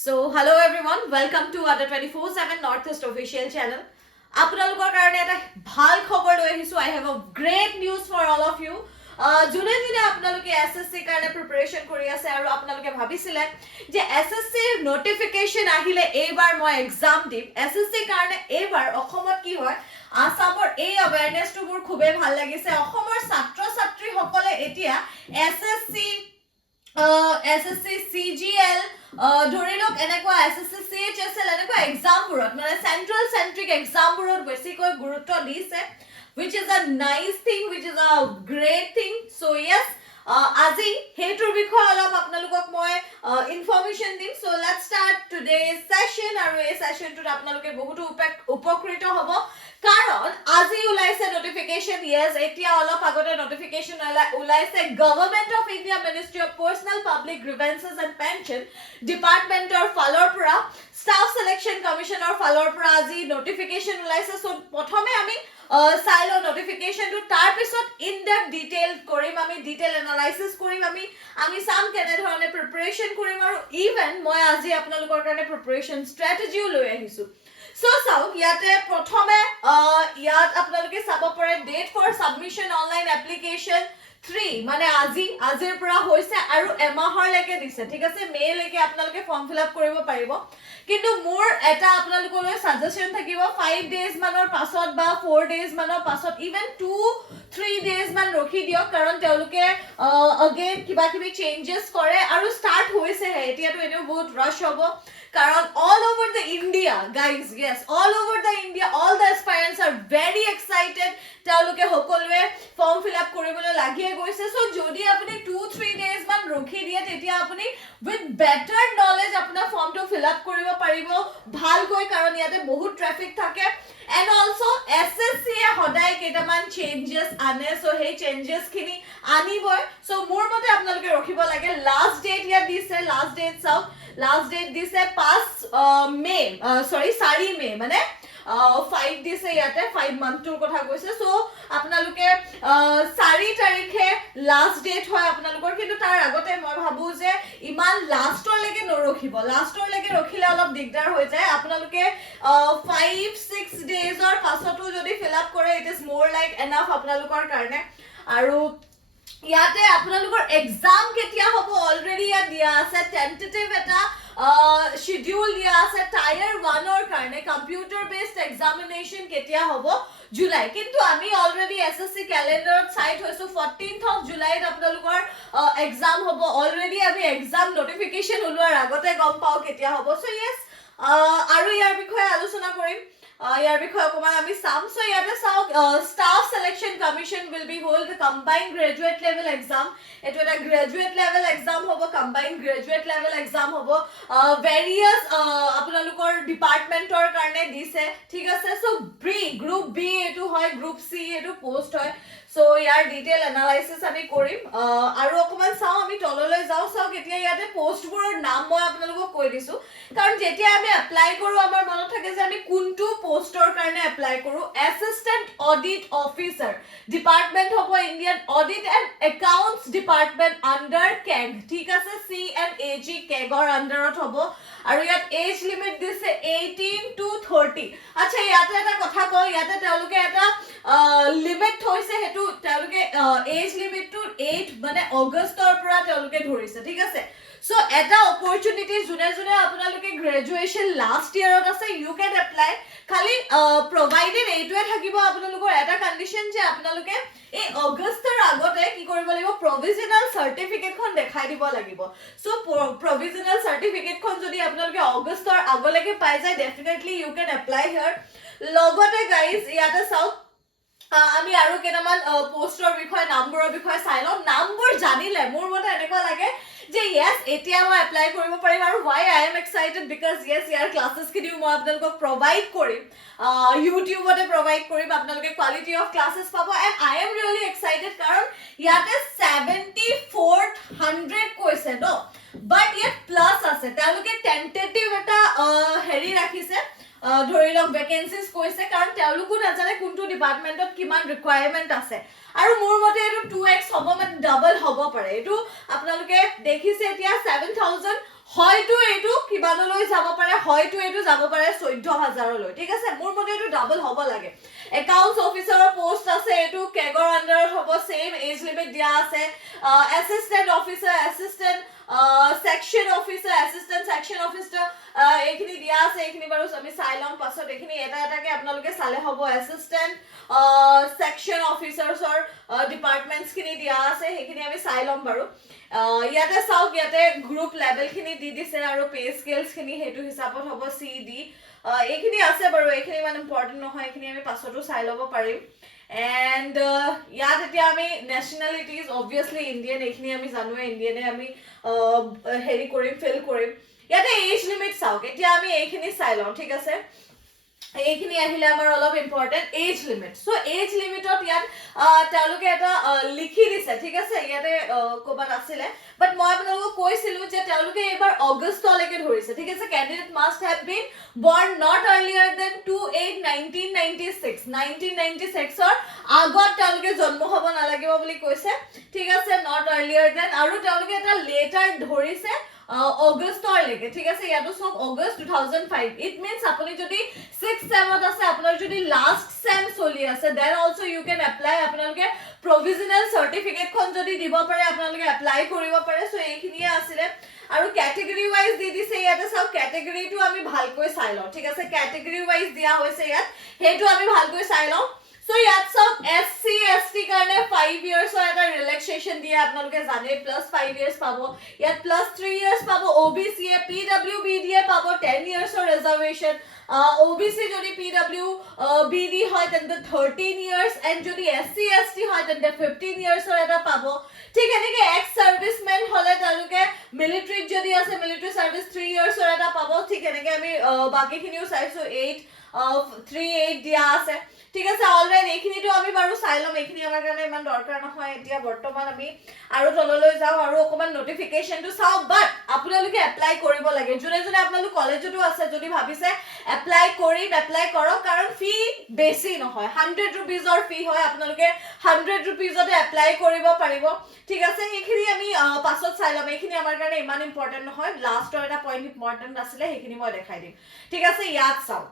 So, hello everyone, welcome to other 24/7 Northeast official channel. আপোনালোকৰ কাৰণে এটা ভাল খবৰ লৈ আহিছো. I have a great news for all of you. জুনে জুনে আপোনালোকে SSC কাৰণে প্ৰিপাৰেচন কৰি আছে আৰু আপোনালোকে ভাবিছিলে যে SSC নোটিফিকেশন আহিলে এইবাৰ মই এক্সাম দিম। SSC কাৰণে এইবাৰ অসমত কি হয় আসামৰ এই অৱেৰনেছটো মোৰ খুবেই ভাল লাগিছে। অসমৰ ছাত্ৰ ছাত্ৰী সকলে এতিয়া SSC CGL ধৰি লওক এনেকুৱা SSC CHSL এনেকুৱা এক্সামবোৰত মানে চেন্ট্ৰেল চেন্ট্ৰিক এক্সামবোৰত বেছিকৈ গুৰুত্ব দিছে, which is a nice thing, which is a great thing. So yes, আজি হেইটোৰ বিষয়ে অলপ আপোনালোকক মই ইনফৰমেশন দিম। So let's start today's session আৰু এই সেশনটোত আপোনালোকে বহুতো উপকৃত হ'ব কাৰণ আজি ওলাইছে নোটিফিকেশন। yes, এতিয়া অলপ আগতে নোটিফিকেশন ওলাইছে government of India ministry of personnel public grievances and pension ডিপাৰ্টমেন্টৰ ফালৰ পৰা ষ্টাফ সিলেকশন কমিশনৰ ফালৰ পৰা আজি নোটিফিকেশন ওলাইছে। সো প্ৰথমে আমি সাইলো নোটিফিকেশন টু তাৰ পিছত ইন ডেপথ ডিটেইল কৰিম, আমি ডিটেইল এনালাইসিস কৰিম, আমি সাম কেনে ধৰণে প্ৰিপাৰেচন কৰিম আৰু ইভেন মই আজি আপোনালোকৰ কাৰণে প্ৰিপাৰেচন ষ্ট্ৰেটেজিও লৈ আহিছো। সো চাওক ইয়াতে প্ৰথমে ইয়াত আপোনালোকে চাব পাৰে date for submission online application 3 মানে আজিৰ পৰা হৈছে আৰু এমাহৰ লৈকে দিছে। ঠিক আছে, মে লৈকে আপোনালোকে ফৰ্ম ফিল আপ কৰিব পাৰিব। কিন্তু মোৰ এটা আপোনালোকলৈ সাজেশন থাকিব 5 ডেজ মানৰ পাছত বা 4 ডেজ মানৰ পাছত ইভেন 2-3 ডেজ মান ৰখি দিয়ক কাৰণ তেওঁলোকে अगेन কিবা কিবি চেঞ্জেস কৰে আৰু স্টাৰ্ট হৈছে হে। এতিয়াটো এনেও বহুত ৰাশ হ'ব কাৰণ all over the India guys, yes, all over the India all the aspirants are very excited. তেওঁলোকে সকলোৱে ফৰ্ম ফিল আপ কৰিবলৈ লাগিয়ে গৈছে। সো যদি আপুনি 2-3 ডেজ মান ৰখি দিয়ে তেতিয়া আপুনি with better knowledge আপোনাৰ ফৰ্মটো ফিল আপ কৰিব পাৰিব ভালকৈ কাৰণ ইয়াতে বহুত ট্ৰাফিক থাকে। and also SSC এ সদায় কেইটামান চেঞ্জেস আনে, সো সেই চেঞ্জেস খিনি আনিবই। সো মোৰ মতে আপোনালোকে ৰখিব লাগে। লাষ্ট ডেট ইয়াত দিছে, লাষ্ট ডেট চাওক, লাষ্ট ডেট দিছে 4 মে মানে 5 দিছে ইয়াতে 5 মান্থটোৰ কথা কৈছে। সো আপোনালোকে 4 তাৰিখে লাষ্ট ডেট হয় আপোনালোকৰ, কিন্তু তাৰ আগতে মই ভাবো যে ইমান লাষ্টৰ লৈকে নৰখিব, লাষ্টৰ লৈকে ৰখিলে অলপ দিগদাৰ হৈ যায়। আপোনালোকে 5-6 ডেজৰ পাছতো যদি ফিল আপ কৰে ইট ইজ মোৰ লাইক এনাফ আপোনালোকৰ কাৰণে। আৰু ইয়াতে আপোনালোকৰ এক্সাম কেতিয়া হ'ব অলৰেডি ইয়াত দিয়া আছে, টেন্টেটিভ এটা শিডিউল দিয়া আছে টায়াৰ 1ৰ কাৰণে কম্পিউটাৰ বেসড এক্সামিনেশন কেতিয়া হ'ব জুলাই। কিন্তু আমি অলৰেডি SSC ক্যালেন্ডাৰত চাই থৈছো 14th of জুলাইত আপোনালোকৰ এক্সাম হ'ব। অলৰেডি আমি এক্সাম নোটিফিকেশন ওলোৱাৰ আগতে গম পাও কেতিয়া হ'ব। সো ইয়েস, আৰু ইয়াৰ বিষয়ে আলোচনা কৰিম, ইয়াৰ বিষয়ে অকমান আমি চাম। সো ইয়াতে চাওক staff selection commission will be hold the combined graduate level exam. এটো এটা গ্ৰেজুৱেট লেভেল এক্সাম হ'ব, কম্বাইন্ড গ্ৰেজুৱেট লেভেল এক্সাম হ'ব। ভেৰিয়াস আপোনালোকৰ ডিপাৰ্টমেন্টৰ কাৰণে দিছে। ঠিক আছে, সো গ্ৰুপ বি এটো হয়, গ্ৰুপ সি এটো পোষ্ট হয়। সো ইয়াৰ ডিটেইল এনালাইসিস আমি কৰিম আৰু অকমান চাও আমি তললৈ যাও। চাওক এতিয়া ইয়াতে পোষ্টবোৰৰ নাম মই আপোনালোকক কৈ দিছো কাৰণ যেতিয়া আমি এপ্লাই কৰো আমাৰ মনত থাকে যে আমি কোনটো পোষ্টৰ কাৰণে এপ্লাই কৰো। এসিস্ট্যান্ট অডিট অফিচাৰ ডিপাৰ্টমেন্ট হ'ব Indian audit and accounts department under keg. ঠিক আছে, CMAG কেগৰ আন্ডাৰত হ'ব আৰু ইয়াত এজ লিমিট দিছে 18 to 30। আচ্ছা, ইয়াতে এটা কথা কওঁ, ইয়াতে তেওঁলোকে এটা লিমিট থৈছে, হেতু তেওঁলোকে এজ লিমিটটো 8 মানে আগষ্টৰ পৰা তেওঁলোকে ধৰিছে। ঠিক আছে, সো এটা অপৰচুনিটি যোনে যোনে আপোনালোকে গ্ৰেজুৱেচন লাষ্ট ইয়াৰত আছে ইউ ক্যান এপ্লাই। খালি প্ৰভাইডেড এইটোৱে থাকিব আপোনালোকৰ এটা কন্ডিশন যে আপোনালোকে এই আগষ্টৰ আগতে কি কৰিব লাগিব, প্ৰভিজনাল সাৰ্টিফিকেটখন দেখাই দিব লাগিব। সো প্ৰভিজনাল সাৰ্টিফিকেটখন যদি আপোনালোকে আগষ্টৰ আগলৈকে পাই যায় ডেফিনেটলি ইউ ক্যান এপ্লাই হিয়াৰ। লগতে গাইজ ইয়াতে চাওক আমি আৰু কেইটামান পোষ্টৰ বিষয়ে নামবোৰৰ বিষয়ে চাই লওঁ। নামবোৰ জানিলে মোৰ মতে এনেকুৱা লাগে যে yes এতিয়া মই এপ্লাই কৰিব পাৰিম। আৰু why I am excited because yes ইয়াৰ ক্লাसेस খিনিও মই আপোনালোকক প্ৰভাইড কৰিম, ইউটিউবতে প্ৰভাইড কৰিম, আপোনালোকে কোৱালিটি অফ ক্লাसेस পাব। and I am really excited কাৰণ ইয়াতে 7400 কৈছে ন, বাট ইয়াত প্লাস আছে, তেওঁলোকে টেন্টেটিভ এটা হেৰি ৰাখিছে ধৰি লওক ভ্যাকেন্সিজ কৈছে কাৰণ তেওঁলোকো নাজানে কোনটো ডিপাৰ্টমেন্টত কিমান ৰিকুৱায়াৰমেন্ট আছে। আৰু মোৰ মতে এটো 2x হ'ব মানে ডাবল হ'ব পাৰে। এটো আপোনালোকে দেখিছে এতিয়া 7000 হয়তো এটো কিবা ইমানলৈ যাব পাৰে হয়তো এটো যাব পাৰে 14000 লৈ ঠিক আছে মোৰ মতে এটো ডাবল হ'ব লাগে একাউন্টস অফিচাৰৰ পোষ্ট আছে এটো কেগৰ আন্ডাৰত হ'ব সেম এজ লিমিট দিয়া আছে assistant officer assistant section officer assistant section officer এইখিনি দিয়া আছে এইখিনি বাৰু আমি চাইলম পাছত এইখিনি এটা এটাকে আপোনালোকে চালে হ'ব অ্যাসিস্ট্যান্ট সেকশন অফিসাৰছৰ ডিপাৰ্টমেন্টস খিনি দিয়া আছে সেইখিনি আমি চাইলম বাৰু ইয়াতে চাওক ইয়াতে গ্ৰুপ লেভেল খিনি দি দিছে আৰু পে স্কেলস খিনি হেতু হিচাপত হ'ব সিডি এইখিনি আছে বাৰু এইখিনি মানে ইম্পৰ্টেন্ট নহয় এইখিনি আমি পাছতো চাই ল'ব পাৰিম and ইয়াত এতিয়া আমি nationalities obviously Indian এইখিনি আমি জানোৱে ইন্ডিয়ানে আমি হেৰি কৰিম ফিল কৰিম ইয়াতে এজ লিমিট চাওক এতিয়া আমি এইখিনি চাই লওঁ ঠিক আছে এইখিনি আহিলে আমাৰ অলপ important age limit so age লিমিটত ইয়াত তেওঁলোকে এটা লিখি দিছে ঠিক আছে ইয়াতে কোবাত আছিলে বাট মই আপোনালোকক কৈছিলো যে তেওঁলোকে এবাৰ আগষ্টলৈকে ধৰিছে ঠিক আছে candidate must have been born not earlier than 2/8/1996 ৰ আগত তেওঁলোকে জন্ম হ'ব নালাগিব বুলি কৈছে ঠিক আছে not earlier than আৰু তেওঁলোকে এটা লেটাৰ ধৰিছে অগষ্টৰ লৈকে ঠিক আছে ইয়াতো সব অগষ্ট 2005 ইট মিন্স আপুনি যদি 6th সেমত আছে আপোনাৰ যদি লাস্ট সেম চলি আছে then also you can apply আপোনালোকে প্ৰভিজনাল সাৰ্টিফিকেট খন যদি দিব পাৰে আপোনালোকে এপ্লাই কৰিব পাৰে সো এইখিনিয়ে আছিল আৰু ক্যাটেগৰি ওয়াইজ দি দিছে ইয়াতে সব ক্যাটেগৰিটো আমি ভালকৈ চাই লওঁ ঠিক আছে ক্যাটেগৰি ওয়াইজ দিয়া হৈছে ইয়াত হেতু আমি ভালকৈ চাই লওঁ সো ইয়াত সব SC ST কাৰণে 5 years or এটা ৰিলেক্সেশন দিয়ে আপোনালোকে জানে প্লাস 5 years পাবো ইয়াত প্লাস 3 years পাবো OBC এ PWBD এ পাবো 10 years or reservation OBC যদি PWBD হয় তেন্তে 13 years and যদি SC ST হয় তেন্তে 15 years or এটা পাবো ঠিক এনেকে এক্স সার্ভিসম্যান হলে তালুকে মিলিটারি যদি আছে মিলিটারি সার্ভিস 3 years or এটা পাবো ঠিক এনেকে আমি বাকিখিনিও চাইছো 38 দিয়া আছে ঠিক আছে অলরাইট এইখিনিটো আমি বাৰু চাইলম এইখিনি আমাৰ কাৰণে ইমান দৰকাৰ নহয় এতিয়া বৰ্তমান আমি আৰু তললৈ যাও আৰু অকমান নোটিফিকেশনটো চাও বাট আপোনালোকে এপ্লাই কৰিব লাগে জুনে জুনে আপোনালোক কলেজতো আছে যদি ভাবিছে এপ্লাই কৰক কাৰণ ফি বেছি নহয় 100 रुपीसৰ ফি হয় আপোনালোকে 100 रुपीसতে এপ্লাই কৰিব পাৰিব ঠিক আছে এইখিনি আমি পাছত চাইলম এইখিনি আমাৰ কাৰণে ইমান ইম্পৰ্টেন্ট নহয় লাষ্টৰ এটা পইণ্ট ইম্পৰ্টেন্ট আছিল সেইখিনি মই দেখাই দিম ঠিক আছে ইয়াত চাও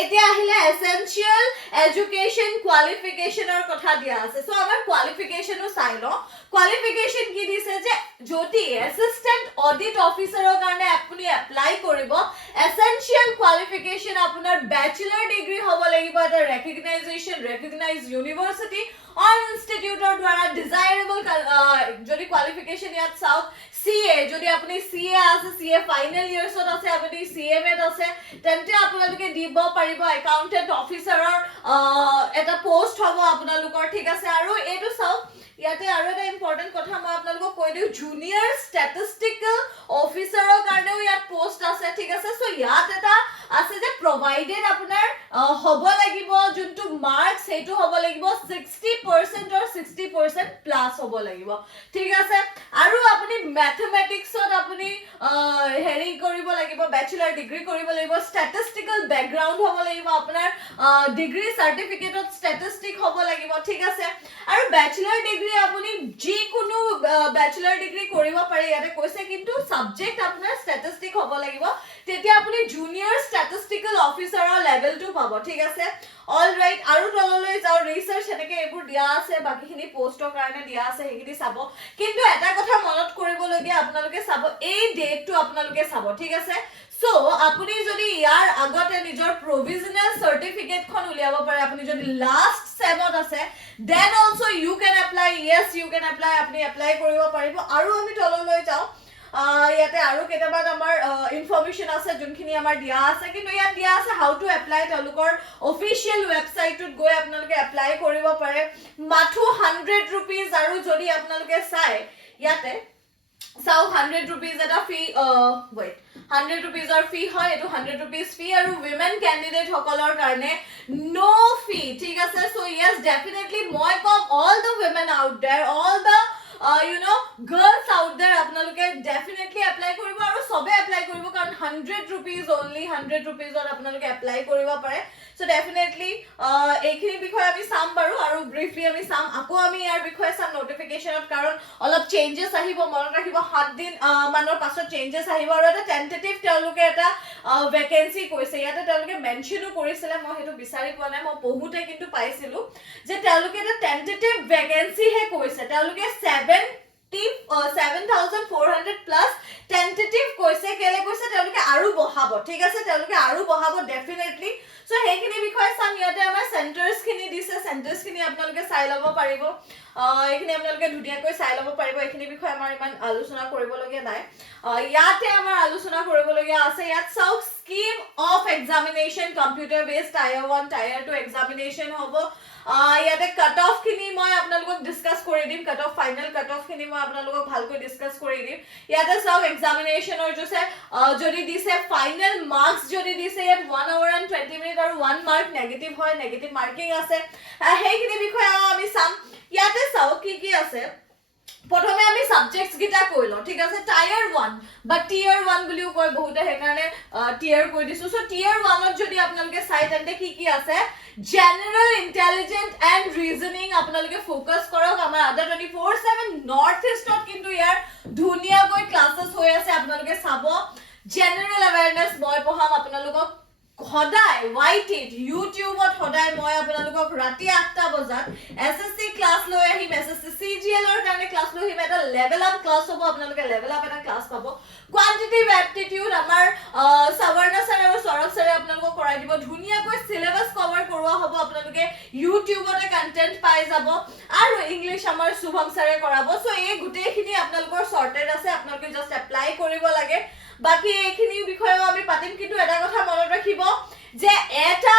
এতিয়া আহিলে এসেনশিয়াল এডুকেশন কোয়ালিফিকেশনৰ কথা দিয়া আছে সো আমাৰ কোয়ালিফিকেশনও চাই ল কোয়ালিফিকেশন কি দিছে যে যদি অ্যাসিস্ট্যান্ট অডিট অফিসাৰৰ কাৰণে আপুনি এপ্লাই কৰিব এসেনশিয়াল কোয়ালিফিকেশন আপোনাৰ ব্যাচেলাৰ ডিগ্ৰী হ'ব লাগিব এটা ৰেকগনাইজড ইউনিভাৰ্সিটি অৰ ইনস্টিটিউটৰ দ্বাৰা ডিজায়াৰেবল যদি কোয়ালিফিকেশন ইয়াত চাও CA যদি আপুনি CA আছে CA ফাইনাল ইয়াৰ্সত আছে আপুনি CMA আছে তেন্তে আপোনালোকে দিব পাৰিব একাউন্টেন্ট অফিচাৰৰ এটা পোষ্ট হ'ব আপোনালোকৰ ঠিক আছে আৰু এটো চাও ইয়াতে আৰু এটা ইম্পৰ্টেন্ট কথা মই আপোনালোকক কৈ দিও জুনিয়ৰ ষ্টেটিষ্টিকেল অফিচাৰৰ কাৰণেও ইয়াত পোষ্ট আছে ঠিক আছে সো ইয়াত এটা আছে যে প্ৰভাইডেড আপোনাৰ হ'ব লাগিব যোনটো মাৰ্কস হেতু হ'ব লাগিব 60% or 60% প্লাস হ'ব লাগিব ঠিক আছে আৰু আপুনি ম্যাথমেটিক্সত আপুনি হেৰি কৰিব লাগিব ব্যাচেলাৰ ডিগ্ৰী কৰিব লাগিব ষ্টেটিষ্টিকেল ব্যাকগ্ৰাউণ্ড হ'ব লাগিব আপোনাৰ ডিগ্ৰী সাৰ্টিফিকেটত ষ্টেটিষ্টিক হ'ব লাগিব ঠিক আছে আৰু ব্যাচেলাৰ ডিগ্ৰী আপুনি যি কোনো ব্যাচেলাৰ ডিগ্ৰী কৰিব পাৰে ইয়াতে কৈছে কিন্তু সাবজেক্ট আপোনাৰ ষ্টেটিষ্টিক হ'ব লাগিব তেতিয়া আপুনি জুনিয়ৰ ষ্টেটিষ্টিকেল অফিচাৰৰ লেভেলটো পাব ঠিক আছে অলৰাইট আৰু তললৈ যাও ৰিসাৰ্চ এনেকে এইবোৰ দিয়া আছে বাকিখিনি পোষ্টৰ কাৰণে দিয়া আছে হেগিনি চাব কিন্তু এটা কথা মনত কৰিবলগীয়া আপোনালোকে চাব এই ডেটটো আপোনালোকে চাব ঠিক আছে সো আপুনি যদি ইয়াৰ আগতে নিজৰ প্ৰভিজনাল সাৰ্টিফিকেট খন উলিয়াব পাৰে আপুনি যদি লাস্ট সেমত আছে then also you can apply yes you can apply আপুনি এপ্লাই কৰিব পাৰিব আৰু আমি তললৈ যাও ইয়াতে আৰু কেটাবাত আমাৰ ইনফৰমেশন আছে যোনখিনি আমাৰ দিয়া আছে কিন্তু ইয়াত দিয়া আছে হাউ টু এপ্লাই তেওঁলোকৰ অফিশিয়াল ওয়েবসাইটত গৈ আপোনালোকে এপ্লাই কৰিব পাৰে মাথু 100 रुपीस আৰু যদি আপোনালোকে চাই ইয়াতে চাও 100 रुपीस এটা ফি ওয়েট 100 रुपीस or fee হয় এটো 100 रुपीस fee আৰু women candidate সকলৰ কাৰণে no fee ঠিক আছে so yes definitely মই কম all the women out there all the girls out there আপোনালোকে definitely apply কৰিব আৰু সবে apply কৰিব কাৰণ 100 rupees only, 100 rupees ত আপোনালোকে এপ্লাই কৰিব পাৰে সো ডেফিনেটলি এইখিনি বিষয় আমি চাম বাৰু আৰু ব্ৰিফলি আমি চাম আকৌ আমি ইয়াৰ বিষয়ে চাম নোটিফিকেশনত কাৰণ অলপ চেঞ্জেস আহিব মনত ৰাখিব 7 দিন মানৰ পাছত চেঞ্জেস আহিব আৰু এটা টেন্টেটিভ তেওঁলোকে এটা ভ্যাকেন্সি কৈছে ইয়াতে তেওঁলোকে মেনশনো কৰিছিলে মই হেতু বিচাৰি পোৱা নাই মই পঢ়ুতে কিন্তু পাইছিলো যে তেওঁলোকে এটা টেন্টেটিভ ভ্যাকেন্সি হে কৈছে তেওঁলোকে 7,400 plus tentative কৈছে কেলে কৈছে তেওঁলোকে আৰু বহাব ঠিক আছে তেওঁলোকে আৰু বহাব ডেফিনেটলি সো হেখিনি বিষয় চাম ইয়াতে আমাৰ সেন্টাৰস খিনি দিছে সেন্টাৰস খিনি আপোনালোকে চাই লব পাৰিব এইখিনি আপোনালোকে ধুনিয়াকৈ চাই লব পাৰিব এইখিনি বিষয় আমাৰ ইমান আলোচনা কৰিবলগীয়া নাই ইয়াতে আমাৰ আলোচনা কৰিবলগীয়া আছে ইয়াত চাওক scheme of examination computer based tyre 1 tyre 2 examination হ'ব ইয়াতে কাট অফ খিনি মই আপোনালোকক ডিসকাস কৰি দিম cut off final cut off খিনি মই আপোনালোকক ভালকৈ ডিসকাস কৰি দিম ইয়াতে চাওক এক্সামিনেশনৰ জছে যদি দিছে ফাইনাল মাৰ্কস যদি দিছে ইয়াত 1 hour and 20 minutes আৰু 1 mark নেগেটিভ হয় নেগেটিভ মাৰ্কিং আছে হেখিনি বিষয় আমি চাম ইয়াতে চাওক কি আছে প্ৰথমে আমি সাবজেক্টস গিটা কইলো ঠিক আছে টায়াৰ 1 বা টিয়াৰ 1 বুলিও কয় বহুতে হেকাৰণে টিয়াৰ কৈ দিছো সো টিয়াৰ 1 ত যদি আপোনালোকে চাই তেন্তে কি আছে জেনাৰেল ইন্টেলিজেন্ট এন্ড ৰিজনিং আপোনালোকে ফোকাস কৰক আমাৰ আদা 24/7 নৰ্থ ইষ্টত কিন্তু ইয়াৰ ধুনিয়াকৈ ক্লাसेस হৈ আছে আপোনালোকে চাব জেনাৰেল অ্যাৱাৰনেস মই পঢ়াম আপোনালোকক সদায় ওয়াইটিত ইউটিউবত সদায় মই আপোনালোকক ৰাতি 8টা বজাত এসএসসি ক্লাস লৈ আহিম এসএসসি CGL ৰ কাৰণে ক্লাস লৈ আহিম এটা লেভেল আপ ক্লাস হ'ব আপোনালোকে লেভেল আপ এটা ক্লাস পাব কোয়ান্টিটিভ এপ্টিটিউড আমাৰ সৱৰ্ণ স্যাৰ আৰু সৌৰভ স্যাৰে আপোনালোকক কৰাই দিব ধুনিয়াকৈ সিলেবাস কভাৰ কৰোৱা হ'ব আপোনালোকে ইউটিউবতে কন্টেন্ট পাই যাব আৰু ইংলিশ আমাৰ শুভম স্যাৰে কৰাব সো এই গুটেইখিনি আপোনালোকৰ সৰ্টেড আছে আপোনালোকে জাস্ট এপ্লাই কৰিব লাগে বাকি এইখিনি বিষয়ও আমি পাতিম কিন্তু এটা কথা মনত ৰাখিব যে এটা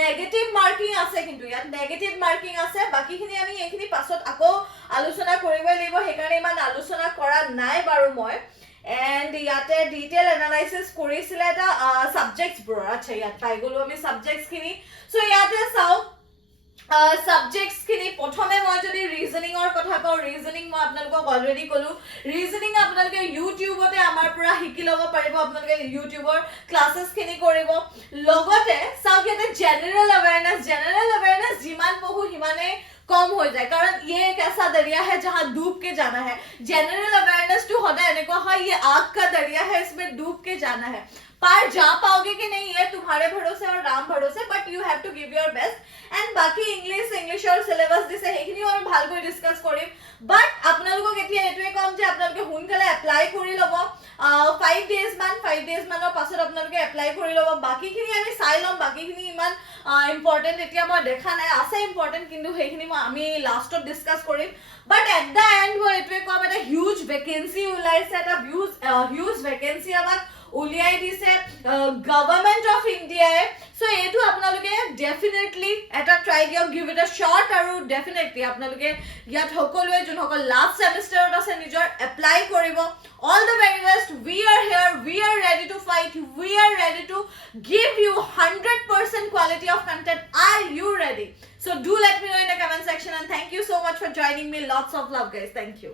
নেগেটিভ মাৰ্কিং আছে কিন্তু ইয়াত নেগেটিভ মাৰ্কিং আছে বাকিখিনি আমি এইখিনি পাছত আকৌ আলোচনা কৰিব লাগিব হেকাৰণে ইমান আলোচনা কৰা নাই বাৰু মই এন্ড ইয়াতে ডিটেইল এনালাইসিস কৰিছিলে এটা সাবজেক্টস ব্ৰ আচ্ছা ইয়াত পাই গলো আমি সাবজেক্টস খিনি সো ইয়াতে চাও সাবজেক্টস খিনি প্ৰথমে মই যদি ৰিজনিংৰ কথা কও ৰিজনিং মই আপোনালোকক অলৰেডি কলো ৰিজনিং আপোনালোকে ইউটিউবতে আমাৰ পুৰা শিকি লব পাৰিব আপোনালোকে ইউটিউবৰ ক্লাसेस খিনি কৰিব লগতে সাউকেতে জেনাৰেল অ্যাৱাৰনেস যিমান পঢ়ো হিমানে कम हो जाए कारण ये एक ऐसा दरिया है जहां डूब के जाना है जनरल अवेयरनेस टू होता है को हाँ ये आग का दरिया है इसमें डूब के जाना है पार जा पाओगे कि नहीं ये तुम्हारे भरोसे और राम भरोसे but you have to give your best and बाकी इंग्लिश और सिलेबस दिसे हेखिनि আমি ভালকৈ ডিসকাস কৰিম বাট আপোনালোকক এতিয়া এটোৱে কম যে আপোনালোকে হুনকালে এপ্লাই কৰি লব 5 ডেজ মানৰ পাছত আপোনালোকে এপ্লাই কৰি লব বাকিখিনি আমি চাই লম বাকিখিনি ইমান ইম্পৰ্টেন্ট এতিয়া মই দেখা নাই আছে ইম্পৰ্টেন্ট কিন্তু হেখিনি আমি লাষ্টত ডিসকাস কৰিম বাট এট দা এন্ড মই এটোৱে কম এটা হিউজ ভ্যাকেন্সি ওলাইছে এটা হিউজ ভ্যাকেন্সি আমাক উলিয়াই দিছে গভর্নমেন্ট অফ ইন্ডিয়া সো এটো আপোনালোকে ডেফিনেটলি এটা ট্রাই দিয়ক গিভ ইট আ শট আৰু ডেফিনেটলি আপোনালোকে ইয়াত সকলোৱে যোন সকল লাস্ট সেমিস্টাৰত আছে নিজৰ এপ্লাই কৰিব all the very best we are here we are ready to fight we are ready to give you 100% quality of content are you ready so do let me know in the comment section and thank you so much for joining me lots of love guys thank you